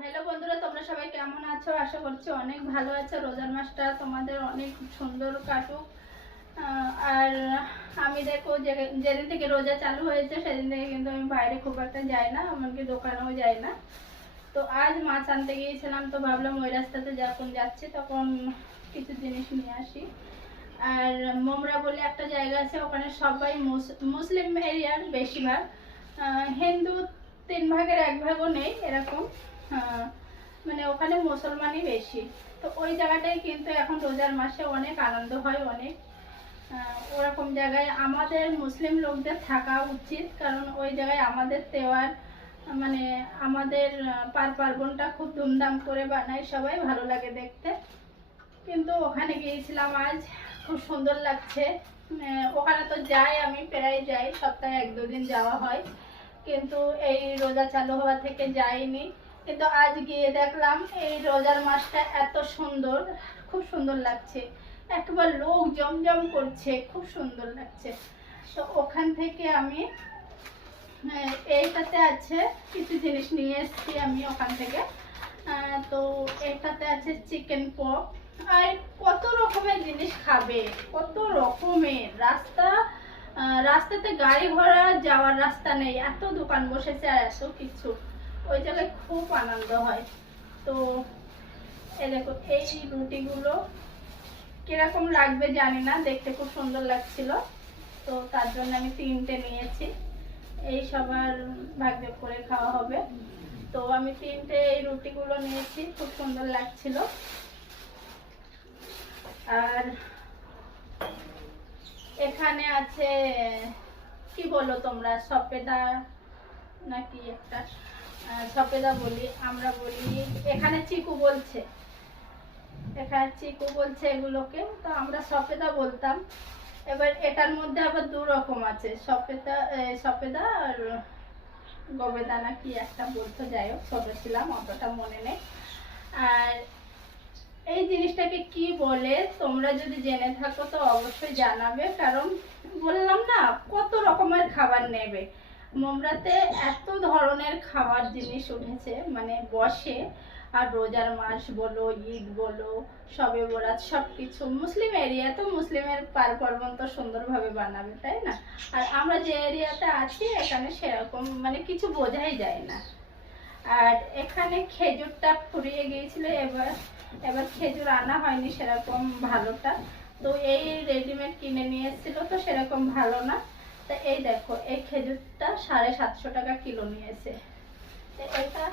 Hello বন্ধুরা, তোমরা সবাই কেমন আছো? আশা করছি অনেক ভালো আছো। রোজার মাসটা তোমাদের অনেক সুন্দর কাটুক। আর আমি দেখো যেদিন থেকে রোজা চালু হয়েছে সেদিন থেকে কিন্তু আমি বাইরে খুব একটা যাই না, এমনকি দোকানেও যাই না। তো আজ মাছ আনতে গিয়েছিলাম, তো ভাবলাম ওই রাস্তাতে যখন যাচ্ছি তখন কিছু জিনিস নিয়ে আসি। আর মোমরা বলে একটা জায়গা আছে, ওখানে সবাই মুসলিম এরিয়ার বেশিরভাগ, হিন্দু 3 ভাগের 1 ভাগও নেই এরকম। মানে ওখানে মুসলমানই বেশি। তো ওই জায়গাটায় কিন্তু এখন রোজার মাসে অনেক আনন্দ হয়, অনেক ওরকম জায়গায় আমাদের মুসলিম লোকদের থাকা উচিত, কারণ ওই জায়গায় আমাদের তেওয়ার মানে আমাদের পার্বণটা খুব ধুমধাম করে বানায় সবাই, ভালো লাগে দেখতে। কিন্তু ওখানে গিয়েছিলাম আজ, খুব সুন্দর লাগছে। ওখানে তো যাই, আমি প্রায় যাই, সপ্তাহে 1-2 দিন যাওয়া হয়, কিন্তু এই রোজা চালু হওয়া থেকে যাইনি। কিন্তু আজ গিয়ে দেখলাম এই রোজার মাসটা এত সুন্দর, খুব সুন্দর লাগছে, একবার লোক জমজম করছে, খুব সুন্দর লাগছে। তো ওখান থেকে আমি এইটাতে আছে কিছু জিনিস নিয়ে এসেছি আমি ওখান থেকে। তো এটাতে আছে চিকেন পপ। আর কত রকমের জিনিস খাবে, কত রকমের রাস্তাতে গাড়ি ঘোড়া যাওয়ার রাস্তা নেই, এত দোকান বসেছে আর এত কিছু, ওই জায়গায় খুব আনন্দ হয়। তো এই দেখো, এই রুটিগুলো কিরকম লাগবে জানি না, দেখতে খুব সুন্দর লাগছিল, তো তার জন্য আমি 3টে নিয়েছি। এই সবার ভাগ করে খাওয়া হবে, তো আমি 3টে এই রুটিগুলো নিয়েছি, খুব সুন্দর লাগছিল। আর এখানে আছে কি বলো তোমরা, সফেদা নাকি একটা, সফেদা বলি আমরা, বলি এখানে চিকু বলছে, এখানে চিকু বলছে এগুলোকে, তো আমরা সফেদা বলতাম। এবার এটার মধ্যে আবার 2 রকম আছে, সফেদা আর গবেদা না কি একটা বলতো, যাই হোক, ছোট ছিলাম অতটা মনে নেই। আর এই জিনিসটাকে কি বলে তোমরা যদি জেনে থাকো তো অবশ্যই জানাবে, কারণ বললাম না কত রকমের খাবার নেবে। মোমরাতে এত ধরনের খাবার জিনিস উঠেছে, মানে বসে। আর রোজার মাস বলো, ঈদ বলো, সবে বরাত, সবকিছু মুসলিম এরিয়া, তো মুসলিমের পার্বণ তো সুন্দরভাবে বানাবে, তাই না? আর আমরা যে এরিয়াতে আছি এখানে সেরকম মানে কিছু বোঝাই যায় না। আর এখানে খেজুরটা ফুরিয়ে গিয়েছিল, এবার খেজুর আনা হয়নি সেরকম ভালোটা, তো এই রেডিমেড কিনে নিয়ে এসেছিল, তো সেরকম ভালো না। তো এই দেখো, এই খেজুরটা 750 টাকা কিলো নিয়েছে। তো এটা